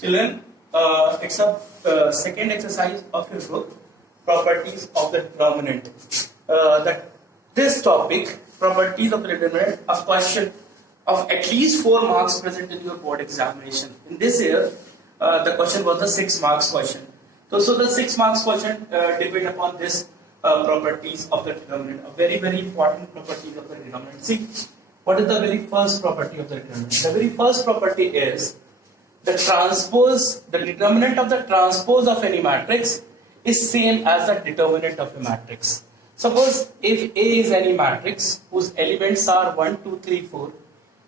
Children, it's a second exercise of your book, properties of the determinant. This topic, properties of the determinant, a question of at least 4 marks present in your board examination. In this year, the question was the 6 marks question. So the 6 marks question depend upon this properties of the determinant. A very important property of the determinant. See, what is the very first property of the determinant? The very first property is the determinant of the transpose of any matrix is same as the determinant of a matrix. Suppose if A is any matrix whose elements are 1, 2, 3, 4.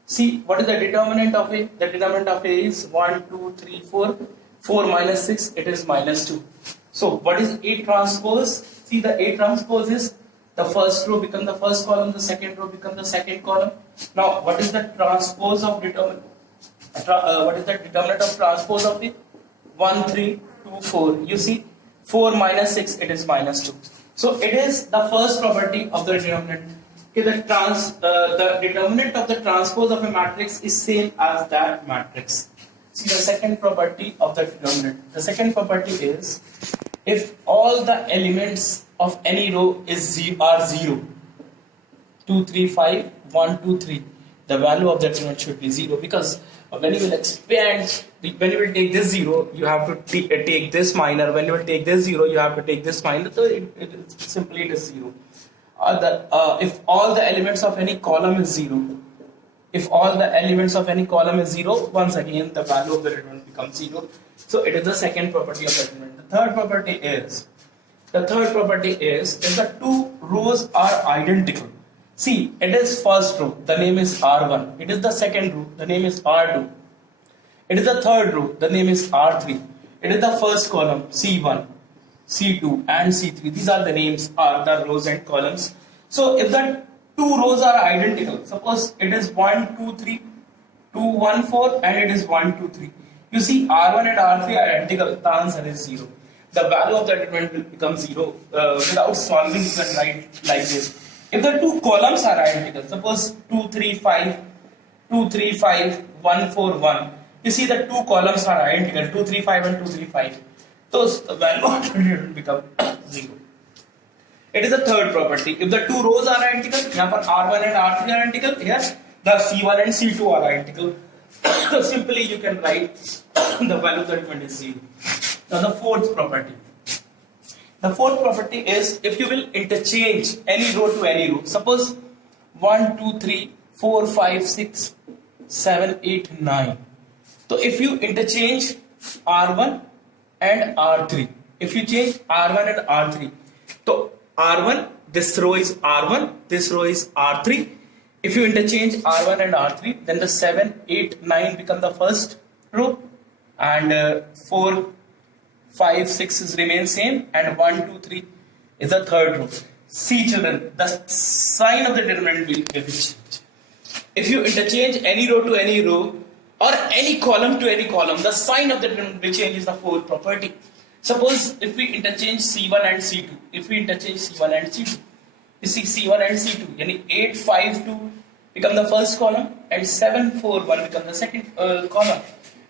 See, what is the determinant of A? The determinant of A is 1, 2, 3, 4. 4 minus 6, it is minus 2. So, what is A transpose? See, the A transpose is the first row become the first column, the second row become the second column. Now, what is the transpose of determinant? What is the determinant of transpose of it? 1, 3, 2, 4. You see, 4 minus 6, it is minus 2. So it is the first property of the determinant. Okay, the determinant of the transpose of a matrix is same as that matrix. See the second property of the determinant. The second property is if all the elements of any row are 0, 2, 3, 5, 1, 2, 3. The value of the determinant should be 0 because when you will expand, when you will take this 0, you have to take this minor. When you will take this 0, you have to take this minor. So it is 0. If all the elements of any column is 0, once again the value of the determinant becomes 0. So it is the second property of the determinant. The third property is if the two rows are identical. See, it is first row, the name is R1. It is the second row, the name is R2. It is the third row, the name is R3. It is the first column, C1, C2 and C3. These are the names, are the rows and columns. So if the two rows are identical, suppose it is 1, 2, 3, 2, 1, 4 and it is 1, 2, 3. You see R1 and R3 are identical, the answer is 0. The value of the determinant will become 0. Without solving, you can write like this. If the two columns are identical, suppose 2, 3, 5, 1, 4, 1. You see the two columns are identical, 2, 3, 5 and 2, 3, 5. Those the value of the determinant become 0. It is the third property. If the two rows are identical, here R1 and R3 are identical, here the C1 and C2 are identical. So simply you can write the value of the determinant is 0. Now the fourth property. The fourth property is if you will interchange any row to any row. Suppose 1, 2, 3, 4, 5, 6, 7, 8, 9. So if you interchange R1 and R3. If you change R1 and R3. So R1, this row is R1, this row is R3. If you interchange R1 and R3, then the 7, 8, 9 become the first row. And 4, 5, 6 is remain same and 1, 2, 3 is the third row. See children, the sign of the determinant will change. If you interchange any row to any row or any column to any column, the sign of the determinant will change is the fourth property. Suppose if we interchange C1 and C2, you see C1 and C2, yani 8, 5, 2 become the first column and 7, 4, 1 become the second column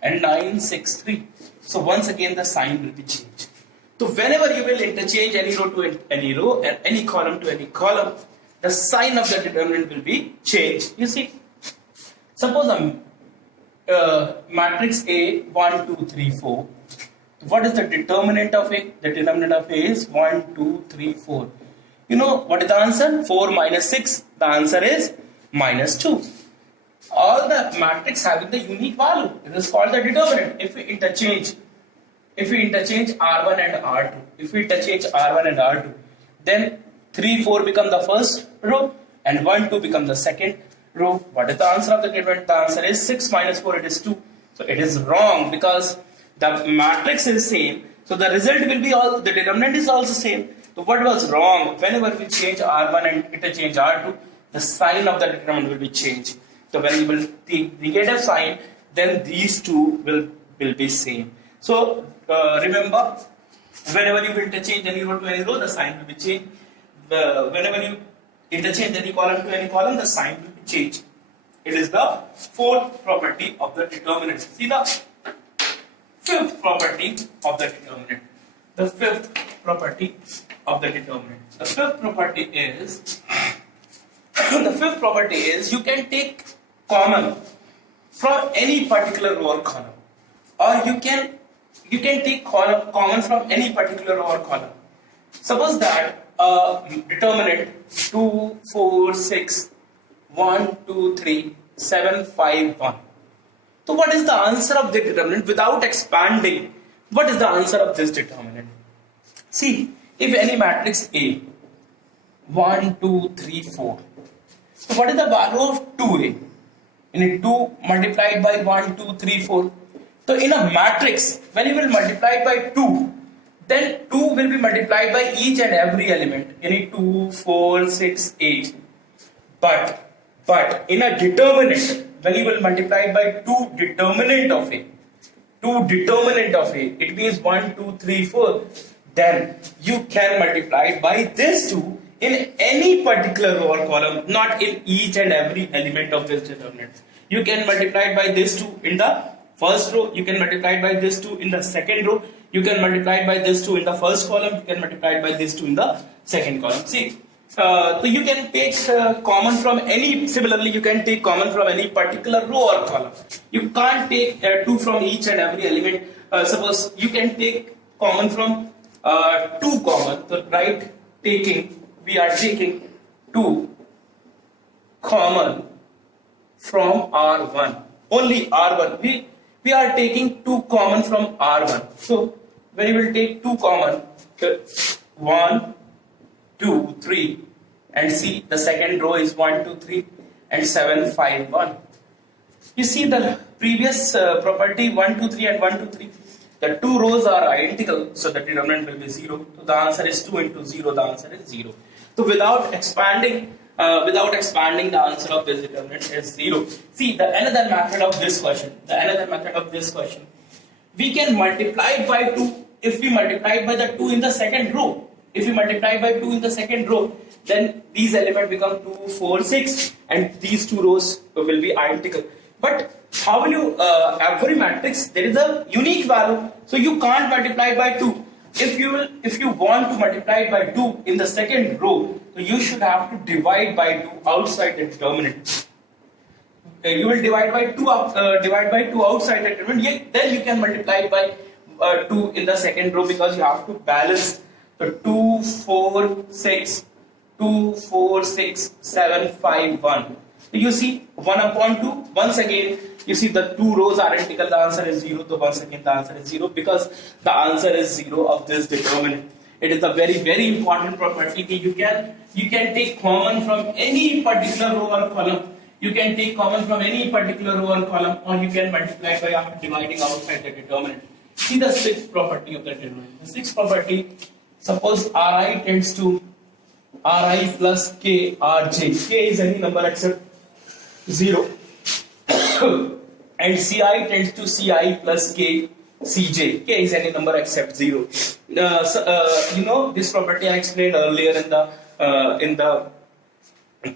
and 9, 6, 3. So once again the sign will be changed. So whenever you will interchange any row to any row and any column to any column, the sign of the determinant will be changed. You see, suppose matrix A 1, 2, 3, 4. What is the determinant of A? The determinant of A is 1, 2, 3, 4. You know what is the answer? 4 minus 6. The answer is minus 2. All the matrix having the unique value. It is called the determinant. If we interchange R1 and R2, then 3, 4 become the first row and 1, 2 become the second row. What is the answer of the determinant? The answer is 6 minus 4, it is 2. So it is wrong because the matrix is same. So the result will be the determinant is also same. So what was wrong? Whenever we change R1 and interchange R2, the sign of the determinant will be changed. So when you will take negative sign, then these two will be same. So remember, whenever you interchange any row to any row, the sign will be changed. Whenever you interchange any column to any column, the sign will be changed. It is the fourth property of the determinant. See the fifth property of the determinant. The fifth property of the determinant. The fifth property is the fifth property is you can take common from any particular row or column, or you can take common from any particular row or column. Suppose that determinant 2, 4, 6, 1, 2, 3, 7, 5, 1. So what is the answer of the determinant without expanding? What is the answer of this determinant? See, if any matrix A, 1, 2, 3, 4. So what is the value of 2A? In it 2 multiplied by 1, 2, 3, 4. So in a matrix, when you will multiply it by 2, then 2 will be multiplied by each and every element. In it 2, 4, 6, 8. But in a determinant, when you will multiply it by 2 determinant of A, it means 1, 2, 3, 4, then you can multiply it by this 2 in any particular row or column, not in each and every element of this determinant. You can multiply it by this 2 in the first row, you can multiply it by this 2 in the second row, you can multiply it by this 2 in the first column, you can multiply it by this 2 in the second column. See, so you can take common from any, similarly you can take common from any particular row or column. You can't take 2 from each and every element. Suppose you can take common from 2 common, so right, we are taking 2 common from R1, only R1, we are taking 2 common from R1. So when you will take 2 common, 1, 2, 3, and see the second row is 1, 2, 3, and 7, 5, 1. You see the previous property 1, 2, 3, and 1, 2, 3. The 2 rows are identical, so the determinant will be 0. So the answer is 2 into 0. The answer is 0. So without expanding, the answer of this determinant is 0. See the another method of this question. We can multiply it by 2. If we multiply it by the 2 in the second row, then these elements become 2, 4, 6, and these 2 rows will be identical. But how will you, every matrix, there is a unique value, so you can't multiply by 2. If you want to multiply it by 2 in the second row, so you should have to divide by 2 outside the determinant. You will divide by 2 outside the determinant, then you can multiply it by 2 in the second row, because you have to balance the 2, 4, 6, 2, 4, 6, 7, 5, 1. So you see 1 upon 2, once again you see the 2 rows are identical, the answer is 0. So once again the answer is 0, because the answer is 0 of this determinant. It is a very, very important property. You can take common from any particular row or column. Or you can multiply by dividing outside the determinant. See the sixth property of the determinant. The sixth property, suppose Ri tends to Ri plus K Rj. K is any number except 0. And Ci tends to Ci plus K Cj. K is any number except 0. You know this property I explained earlier in the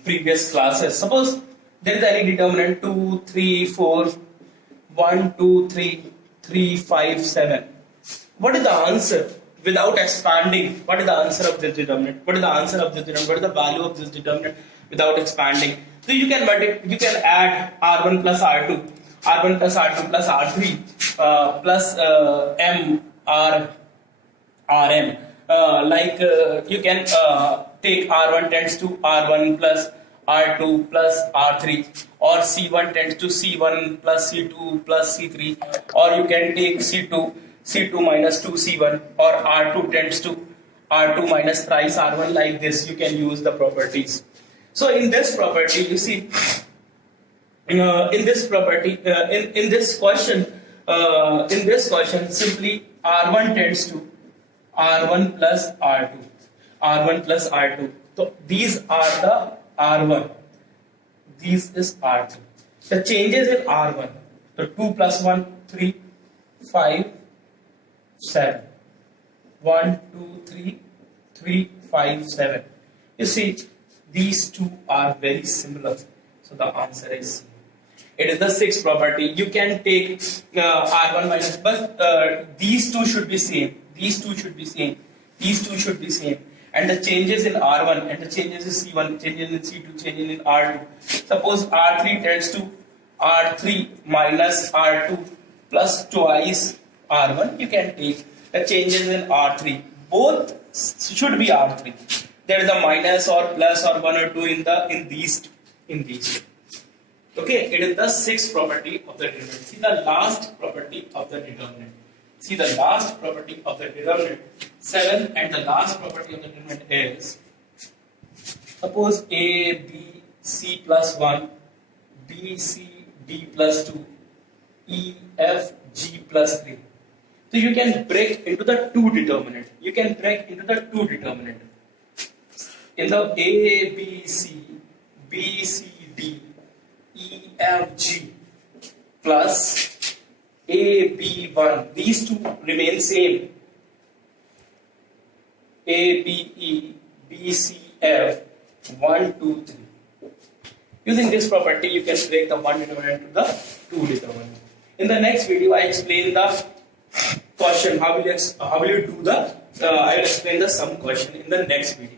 previous classes. Suppose there is any determinant 2, 3, 4, 1, 2, 3, 3, 5, 7. What is the answer? Without expanding, what is the answer of this determinant? What is the value of this determinant without expanding? So you can add R1 plus R2, R1 plus R2 plus R3 plus M R Rm. You can take R1 tends to R1 plus R2 plus R3, or C1 tends to C1 plus C2 plus C3, or you can take C2 minus 2C1, or R2 tends to R2 minus thrice R1. Like this, you can use the properties. So in this property, you see, in this question, simply R1 tends to R1 plus R2, So these are the R1. This is R2. The changes in R1. So 2 plus 1, 3, 5, 7. 1, 2, 3, 3, 5, 7. You see, these two are very similar. So the answer is It is the sixth property. You can take R1 minus, but these two should be same. These two should be same. These two should be same. And the changes in R1 and the changes in C1, changes in C2, changes in R2. Suppose R3 tends to R3 minus R2 plus twice R1. You can take the changes in R3. Both should be R3. There is a minus or plus or 1 or 2 in these. Okay, it is the sixth property of the determinant. See the last property of the determinant. See the last property of the determinant. 7, and the last property of the determinant is, suppose A, B, C plus 1, B, C, D plus 2, E, F, G plus 3. So you can break into the two determinant. You can break into the two determinant. In the A, B, C, B, C, D, E, F, G plus A, B, 1. These two remain same. A, B, E, B, C, F, 1, 2, 3. Using this property, you can break the one determinant to the two determinant. In the next video, I explain the question. How will you do the? I will explain the sum question in the next video.